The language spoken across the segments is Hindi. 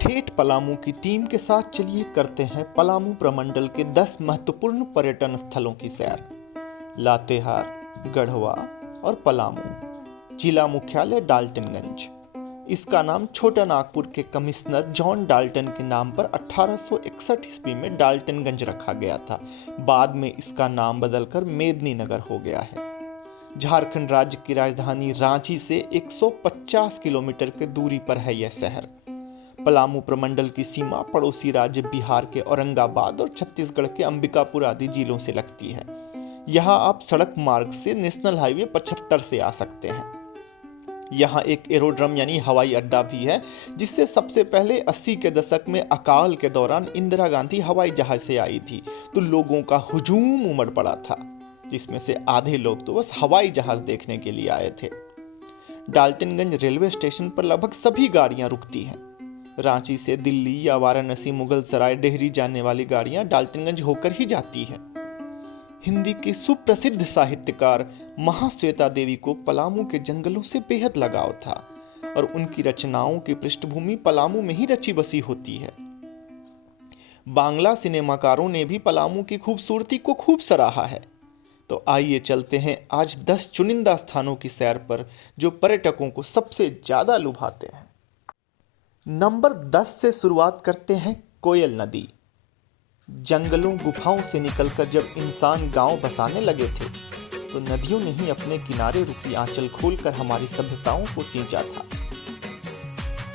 ठेठ पलामू की टीम के साथ चलिए करते हैं पलामू प्रमंडल के 10 महत्वपूर्ण पर्यटन स्थलों की सैर। लातेहार, गढ़वा और पलामू। जिला मुख्यालय डाल्टनगंज। इसका नाम छोटा नागपुर के कमिश्नर जॉन डाल्टन के नाम पर 1861 ईस्वी में डाल्टनगंज रखा गया था। बाद में इसका नाम बदलकर मेदिनीनगर हो गया है। झारखंड राज्य की राजधानी रांची से 150 किलोमीटर की दूरी पर है यह शहर। पलामू प्रमंडल की सीमा पड़ोसी राज्य बिहार के औरंगाबाद और छत्तीसगढ़ के अंबिकापुर आदि जिलों से लगती है। यहाँ आप सड़क मार्ग से नेशनल हाईवे 75 से आ सकते हैं। यहाँ एक एरोड्रम यानी हवाई अड्डा भी है, जिससे सबसे पहले 80 के दशक में अकाल के दौरान इंदिरा गांधी हवाई जहाज से आई थी तो लोगों का हुजूम उमड़ पड़ा था, जिसमें से आधे लोग तो बस हवाई जहाज देखने के लिए आए थे। डाल्टनगंज रेलवे स्टेशन पर लगभग सभी गाड़ियां रुकती हैं। रांची से दिल्ली या वाराणसी, मुगल सराय, डेहरी जाने वाली गाड़ियां डाल्टनगंज होकर ही जाती है। हिंदी की सुप्रसिद्ध साहित्यकार महाश्वेता देवी को पलामू के जंगलों से बेहद लगाव था और उनकी रचनाओं की पृष्ठभूमि पलामू में ही रची बसी होती है। बांग्ला सिनेमाकारों ने भी पलामू की खूबसूरती को खूब सराहा है। तो आइए चलते हैं आज 10 चुनिंदा स्थानों की सैर पर जो पर्यटकों को सबसे ज्यादा लुभाते हैं। नंबर 10 से शुरुआत करते हैं कोयल नदी। जंगलों गुफाओं से निकलकर जब इंसान गांव बसाने लगे थे तो नदियों ने ही अपने किनारे रुकी आंचल खोलकर हमारी सभ्यताओं को सींचा था।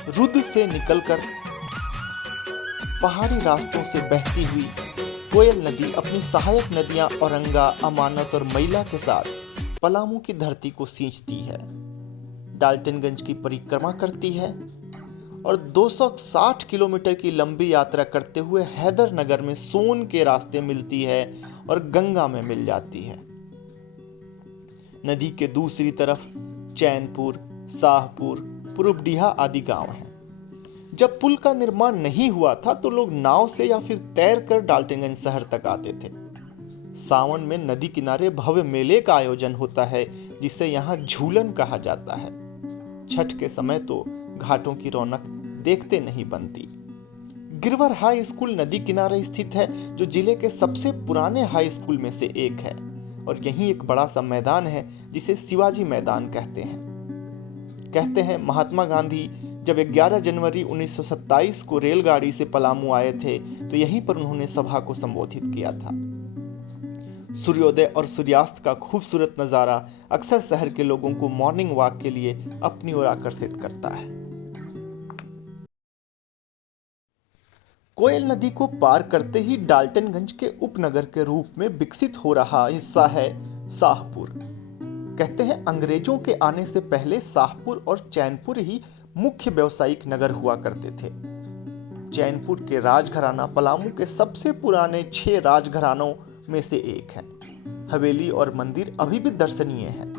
रुद्र से निकलकर पहाड़ी रास्तों से बहती हुई कोयल नदी अपनी सहायक नदियां औरंगा, अमानत और मैला के साथ पलामू की धरती को सींचती है। डाल्टनगंज की परिक्रमा करती है और 260 किलोमीटर की लंबी यात्रा करते हुए हैदरनगर में सोन के रास्ते मिलती है और गंगा में मिल जाती है। नदी के दूसरी तरफ चैनपुर, शाहपुर, पुरुबडीहा आदि गांव हैं। जब पुल का निर्माण नहीं हुआ था तो लोग नाव से या फिर तैरकर डाल्टनगंज शहर तक आते थे। सावन में नदी किनारे भव्य मेले का आयोजन होता है, जिसे यहाँ झूलन कहा जाता है। छठ के समय तो घाटों की रौनक देखते नहीं बनती। गिरवर हाई स्कूल नदी किनारे स्थित है, जो जिले के सबसे पुराने हाई स्कूल में से एक है और यहीं एक बड़ा सा मैदान है जिसे शिवाजी मैदान कहते हैं महात्मा गांधी जब 11 जनवरी 1927 को रेलगाड़ी से पलामू आए थे तो यहीं पर उन्होंने सभा को संबोधित किया था। सूर्योदय और सूर्यास्त का खूबसूरत नजारा अक्सर शहर के लोगों को मॉर्निंग वॉक के लिए अपनी ओर आकर्षित करता है। कोयल नदी को पार करते ही डाल्टनगंज के उपनगर के रूप में विकसित हो रहा हिस्सा है शाहपुर। कहते हैं अंग्रेजों के आने से पहले शाहपुर और चैनपुर ही मुख्य व्यावसायिक नगर हुआ करते थे। चैनपुर के राजघराना पलामू के सबसे पुराने 6 राजघरानों में से एक है। हवेली और मंदिर अभी भी दर्शनीय है।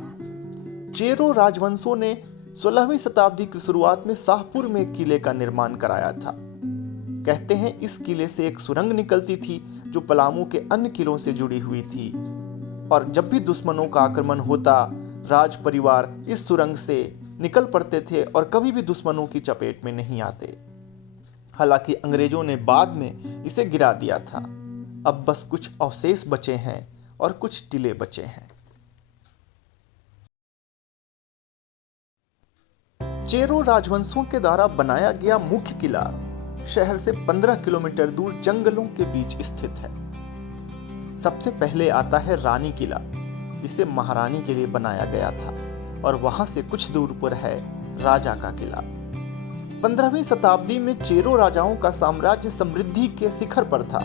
चेरो राजवंशों ने 16वीं शताब्दी की शुरुआत में शाहपुर में किले का निर्माण कराया था। कहते हैं इस किले से एक सुरंग निकलती थी जो पलामू के अन्य किलों से जुड़ी हुई थी और जब भी दुश्मनों का आक्रमण होता राज परिवार इस सुरंग से निकल पड़ते थे और कभी भी दुश्मनों की चपेट में नहीं आते। हालांकि अंग्रेजों ने बाद में इसे गिरा दिया था। अब बस कुछ अवशेष बचे हैं और कुछ टीले बचे हैं। चेरो राजवंशों के द्वारा बनाया गया मुख्य किला शहर से 15 किलोमीटर दूर जंगलों के बीच स्थित है। सबसे पहले आता है रानी किला, जिसे महारानी के लिए बनाया गया था और वहां से कुछ दूर पर है राजा का किला। 15वीं शताब्दी में चेरो राजाओं का साम्राज्य समृद्धि के शिखर पर था।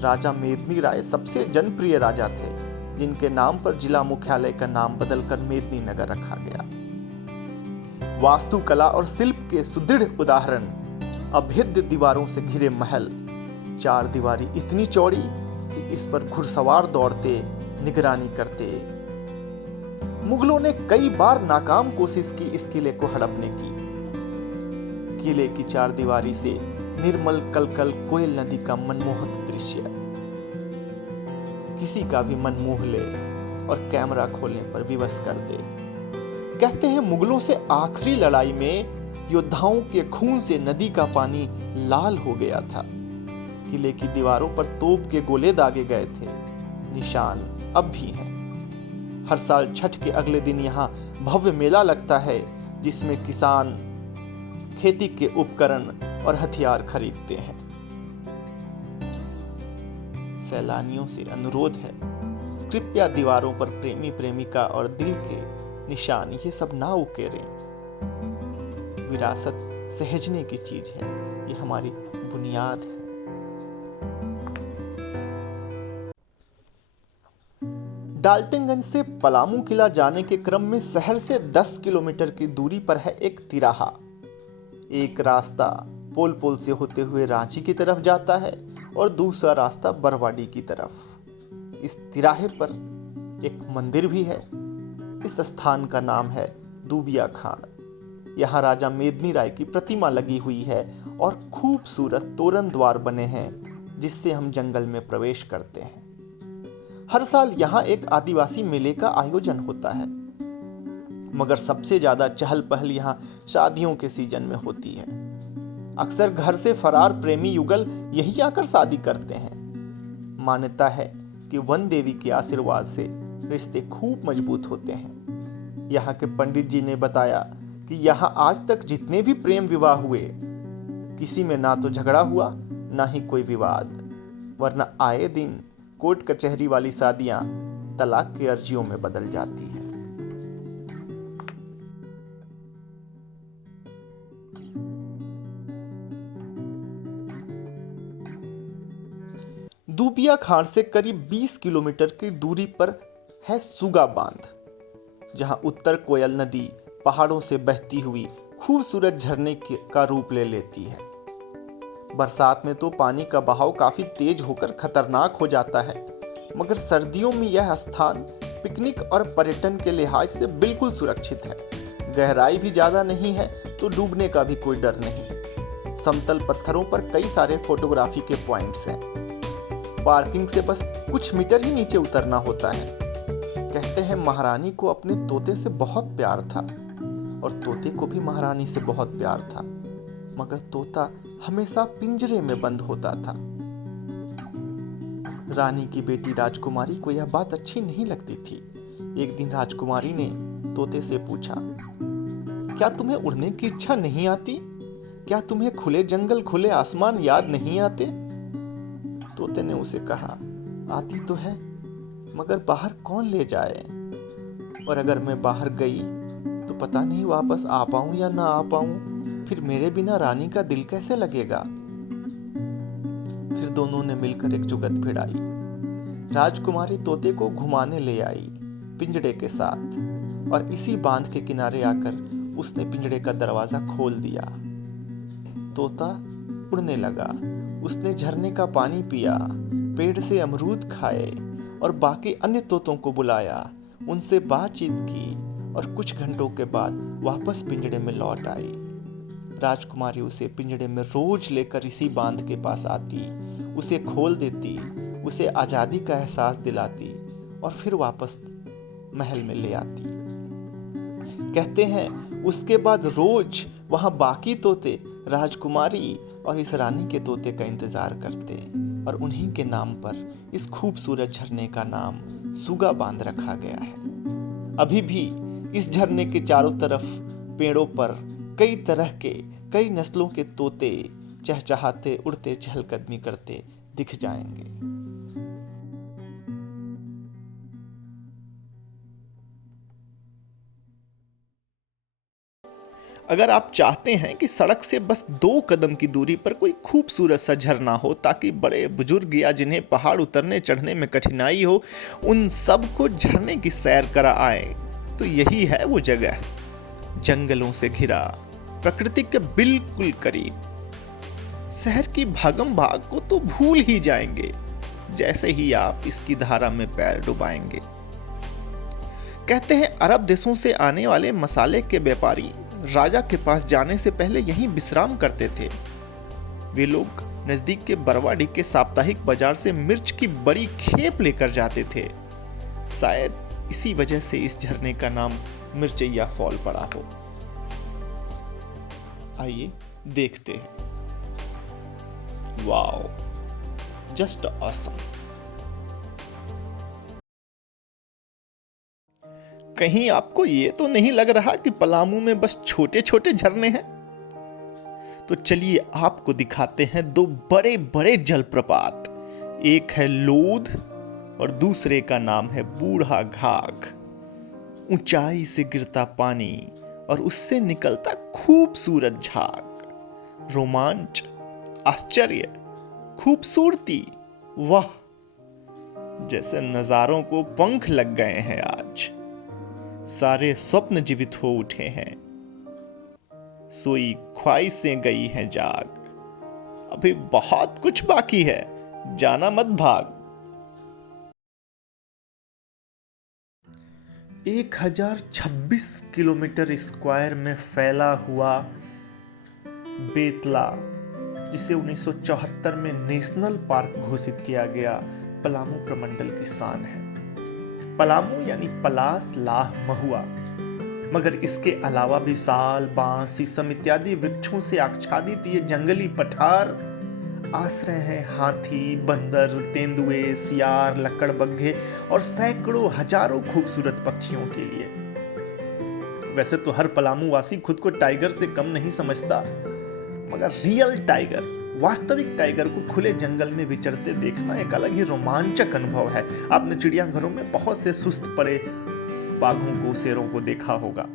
राजा मेदिनी राय सबसे जनप्रिय राजा थे, जिनके नाम पर जिला मुख्यालय का नाम बदलकर मेदिनीनगर रखा गया। वास्तुकला और शिल्प के सुदृढ़ उदाहरण अभेद्य दीवारों से घिरे महल, 4 दीवारी इतनी चौड़ी कि इस पर घुड़सवार दौड़ते निगरानी करते। मुगलों ने कई बार नाकाम कोशिश की इस किले को हड़पने की। किले की 4 दीवारी से निर्मल कलकल कोयल नदी का मनमोहक दृश्य किसी का भी मन मोह ले और कैमरा खोलने पर विवश कर दे। कहते हैं मुगलों से आखिरी लड़ाई में योद्धाओं के खून से नदी का पानी लाल हो गया था। किले की दीवारों पर तोप के गोले दागे गए थे, निशान अब भी हैं। हर साल छठ के अगले दिन यहाँ भव्य मेला लगता है, जिसमें किसान खेती के उपकरण और हथियार खरीदते हैं। सैलानियों से अनुरोध है, कृपया दीवारों पर प्रेमी प्रेमिका और दिल के निशान ये सब ना उकेरें। विरासत सहेजने की चीज है, ये हमारी बुनियाद है। डाल्टनगंज से पलामू किला जाने के क्रम में शहर से 10 किलोमीटर की दूरी पर है एक तिराहा। एक रास्ता पोल से होते हुए रांची की तरफ जाता है और दूसरा रास्ता बरवाडी की तरफ। इस तिराहे पर एक मंदिर भी है। इस स्थान का नाम है दूबिया खान। यहाँ राजा मेदनी राय की प्रतिमा लगी हुई है और खूबसूरत तोरण द्वार बने हैं, जिससे हम जंगल में प्रवेश करते हैं। हर साल यहाँ एक आदिवासी मेले का आयोजन होता है, मगर सबसे ज्यादा चहल पहल यहाँ शादियों के सीजन में होती है। अक्सर घर से फरार प्रेमी युगल यही आकर शादी करते हैं। मान्यता है कि वन देवी के आशीर्वाद से रिश्ते खूब मजबूत होते हैं। यहाँ के पंडित जी ने बताया कि यहाँ आज तक जितने भी प्रेम विवाह हुए, किसी में ना तो झगड़ा हुआ ना ही कोई विवाद, वरना आए दिन कोर्ट कचहरी वाली शादियां तलाक की अर्जियों में बदल जाती हैं। दूबिया खान से करीब 20 किलोमीटर की दूरी पर है सुगा बांध, जहां उत्तर कोयल नदी पहाड़ों से बहती हुई खूबसूरत झरने का रूप ले लेती है। बरसात में तो पानी का बहाव काफी तेज होकर खतरनाक हो जाता है, मगर सर्दियों में यह स्थान पिकनिक और पर्यटन के लिहाज से बिल्कुल सुरक्षित है। गहराई भी ज्यादा नहीं है, तो डूबने का भी कोई डर नहीं। समतल पत्थरों पर कई सारे फोटोग्राफी के पॉइंट्स हैं। पार्किंग से बस कुछ मीटर ही नीचे उतरना होता है। कहते हैं महारानी को अपने तोते से बहुत प्यार था और तोते को भी महारानी से बहुत प्यार था, मगर तोता हमेशा पिंजरे में बंद होता था। रानी की बेटी राजकुमारी को यह बात अच्छी नहीं लगती थी। एक दिन राजकुमारी ने तोते से पूछा, क्या तुम्हें उड़ने की इच्छा नहीं आती? क्या तुम्हें खुले जंगल खुले आसमान याद नहीं आते? तोते ने उसे कहा, आती तो है, मगर बाहर कौन ले जाए? और अगर मैं बाहर गई तो पता नहीं वापस आ पाऊं या ना आ पाऊं। फिर मेरे बिना रानी का दिल कैसे लगेगा? फिर दोनों ने मिलकर एक जुगत भिड़ाई। राजकुमारी तोते को घुमाने ले आई पिंजड़े के साथ, और इसी बांध के किनारे आकर उसने पिंजड़े का दरवाजा खोल दिया। तोता उड़ने लगा। उसने झरने का पानी पिया, पेड़ से अमरूद खाए और बाकी अन्य तोतों को बुलाया, उनसे बातचीत की और कुछ घंटों के बाद वापस पिंजड़े में लौट आई। राजकुमारी उसे पिंजड़े में रोज लेकर इसी बांध के पास आती, उसे खोल देती, उसे आजादी का एहसास दिलाती और फिर वापस महल में ले आती। कहते हैं उसके बाद रोज वहां बाकी तोते राजकुमारी और इस रानी के तोते का इंतजार करते और उन्हीं के नाम पर इस खूबसूरत झरने का नाम सुगा बांध रखा गया है। अभी भी इस झरने के चारों तरफ पेड़ों पर कई तरह के कई नस्लों के तोते चहचहाते उड़ते चहलकदमी करते दिख जाएंगे। अगर आप चाहते हैं कि सड़क से बस 2 कदम की दूरी पर कोई खूबसूरत सा झरना हो, ताकि बड़े बुजुर्ग या जिन्हें पहाड़ उतरने चढ़ने में कठिनाई हो, उन सब को झरने की सैर करा आए, तो यही है वो जगह। जंगलों से घिरा, प्रकृति के बिल्कुल करीब। शहर की भागम भाग को तो भूल ही जाएंगे जैसे ही आप इसकी धारा में पैर डुबाएंगे। कहते हैं अरब देशों से आने वाले मसाले के व्यापारी राजा के पास जाने से पहले यहीं विश्राम करते थे। वे लोग नजदीक के बरवाडी के साप्ताहिक बाजार से मिर्च की बड़ी खेप लेकर जाते थे। शायद इसी वजह से इस झरने का नाम मिर्चैया फॉल पड़ा हो। आइए देखते हैं। Wow, just awesome. कहीं आपको ये तो नहीं लग रहा कि पलामू में बस छोटे छोटे झरने हैं? तो चलिए आपको दिखाते हैं दो बड़े बड़े जलप्रपात। एक है लोध और दूसरे का नाम है बूढ़ा घाघ। ऊंचाई से गिरता पानी और उससे निकलता खूबसूरत झाग। रोमांच, आश्चर्य, खूबसूरती, वाह, जैसे नजारों को पंख लग गए हैं आज। सारे स्वप्न जीवित हो उठे हैं, सोई ख्वाहिशें गई हैं जाग। अभी बहुत कुछ बाकी है, जाना मत भाग। 1026 किलोमीटर स्क्वायर में फैला हुआ बेतला, जिसे 1974 में नेशनल पार्क घोषित किया गया, पलामू प्रमंडल की शान है। पलामू यानी पलास, लाह, महुआ, मगर इसके अलावा भी साल, बांस, शीशम इत्यादि वृक्षों से आच्छादित ये जंगली पठार आश्रय हैं हाथी, बंदर, तेंदुए, सियार, लकड़बग्घे और सैकड़ों हजारों खूबसूरत पक्षियों के लिए। वैसे तो हर पलामू वासी खुद को टाइगर से कम नहीं समझता, मगर रियल टाइगर, वास्तविक टाइगर को खुले जंगल में विचरते देखना एक अलग ही रोमांचक अनुभव है। आपने चिड़ियाघरों में बहुत से सुस्त पड़े बाघों को, शेरों को देखा होगा।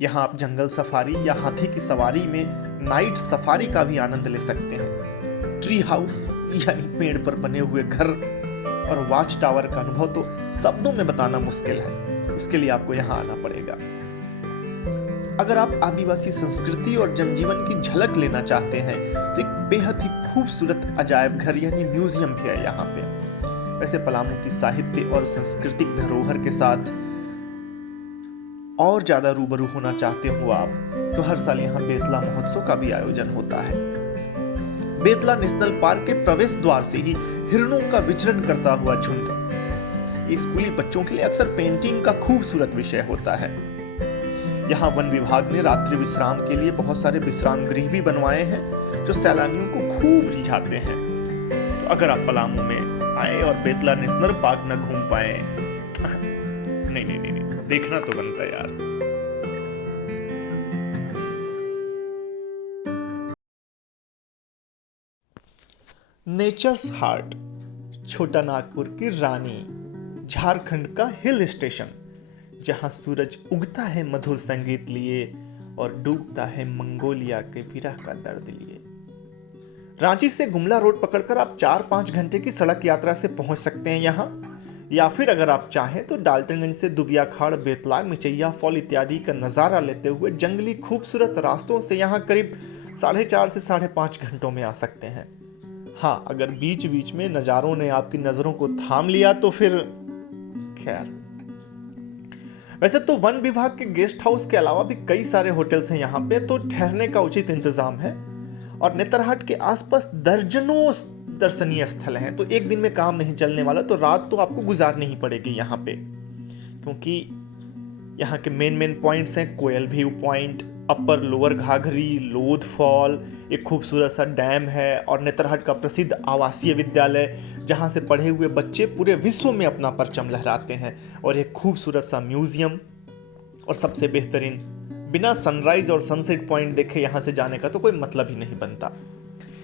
यहाँ आप जंगल सफारी या हाथी की सवारी में नाइट सफारी का भी आनंद ले सकते हैं। ट्री हाउस यानी पेड़ पर बने हुए घर और वॉच टावर का अनुभव तो शब्दों में बताना मुश्किल है, उसके लिए आपको यहाँ आना पड़ेगा। अगर आप आदिवासी संस्कृति और जनजीवन की झलक लेना चाहते हैं तो एक बेहद ही खूबसूरत अजायब घर यानी म्यूजियम भी है यहाँ पे। वैसे पलामू की साहित्य और सांस्कृतिक धरोहर के साथ और ज्यादा रूबरू होना चाहते हो आप, तो हर साल यहाँ बेतला महोत्सव का भी आयोजन होता है। बेतला नेशनल पार्क के प्रवेश द्वार से ही हिरणों का विचरण करता हुआ झुंड, ये स्कूली बच्चों के लिए अक्सर पेंटिंग का खूबसूरत विषय होता है। यहाँ वन विभाग ने रात्रि विश्राम के लिए बहुत सारे विश्राम गृह भी बनवाए हैं, जो सैलानियों को खूब रिझाते हैं। तो अगर आप पलामू में आए और बेतला नेशनल पार्क न घूम पाए, नहीं नहीं नहीं, देखना तो बनता यार। नेचर्स हार्ट, छोटा नागपुर की रानी, झारखंड का हिल स्टेशन, जहां सूरज उगता है मधुर संगीत लिए और डूबता है मंगोलिया के विरह का दर्द लिए। रांची से गुमला रोड पकड़कर आप 4-5 घंटे की सड़क यात्रा से पहुंच सकते हैं यहाँ, या फिर अगर आप चाहें तो डाल्टनगंज से दुबिया खाड़, बेतला, मिचैया फॉल इत्यादि का नजारा लेते हुए जंगली खूबसूरत रास्तों से यहाँ करीब 4.5 से 5.5 घंटों में आ सकते हैं। हाँ, अगर बीच बीच में नजारों ने आपकी नजरों को थाम लिया तो फिर खैर। वैसे तो वन विभाग के गेस्ट हाउस के अलावा भी कई सारे होटल्स हैं यहाँ पे, तो ठहरने का उचित इंतजाम है। और नेतरहाट के आसपास दर्जनों दर्शनीय स्थल हैं, तो एक दिन में काम नहीं चलने वाला, तो रात तो आपको गुजारनी ही पड़ेगी यहाँ पे, क्योंकि यहाँ के मेन पॉइंट्स हैं कोयल व्यू पॉइंट, अपर लोअर घाघरी, लोध फॉल, एक खूबसूरत सा डैम है, और नेतरहाट का प्रसिद्ध आवासीय विद्यालय जहाँ से पढ़े हुए बच्चे पूरे विश्व में अपना परचम लहराते हैं, और एक खूबसूरत सा म्यूजियम, और सबसे बेहतरीन, बिना सनराइज और सनसेट पॉइंट देखे यहाँ से जाने का तो कोई मतलब ही नहीं बनता।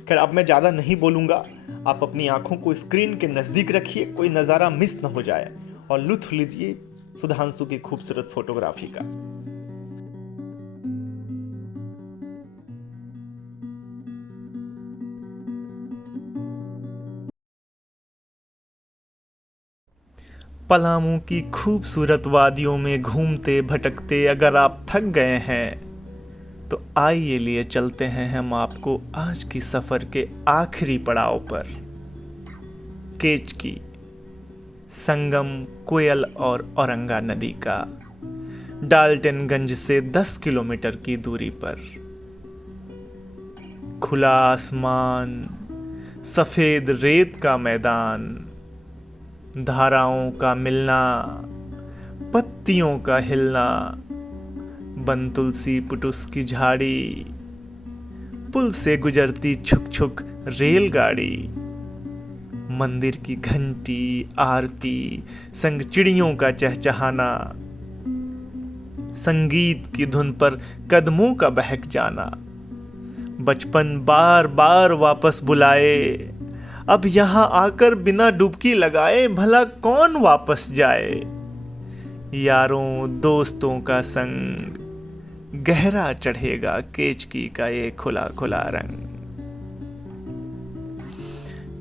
खैर, अब मैं ज़्यादा नहीं बोलूँगा, आप अपनी आंखों को स्क्रीन के नज़दीक रखिए, कोई नज़ारा मिस न हो जाए, और लुत्फ लीजिए सुधांशु की खूबसूरत फोटोग्राफी का। पलामू की खूबसूरत वादियों में घूमते भटकते अगर आप थक गए हैं तो आइए लिए चलते हैं हम आपको आज की सफर के आखिरी पड़ाव पर, केचकी, संगम कोयल और औरंगा नदी का, डाल्टनगंज से 10 किलोमीटर की दूरी पर। खुला आसमान, सफेद रेत का मैदान, धाराओं का मिलना, पत्तियों का हिलना, बन तुलसी पुटुस की झाड़ी, पुल से गुजरती छुक छुक रेलगाड़ी, मंदिर की घंटी आरती संग चिड़ियों का चहचहाना, संगीत की धुन पर कदमों का बहक जाना, बचपन बार बार वापस बुलाए, अब यहां आकर बिना डुबकी लगाए भला कौन वापस जाए। यारों दोस्तों का संग, गहरा चढ़ेगा केचकी का ये खुला खुला रंग।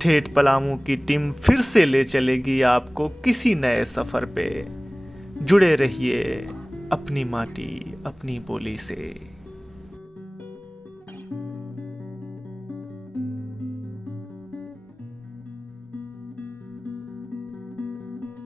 ठेठ पलामू की टीम फिर से ले चलेगी आपको किसी नए सफर पे। जुड़े रहिए अपनी माटी अपनी बोली से।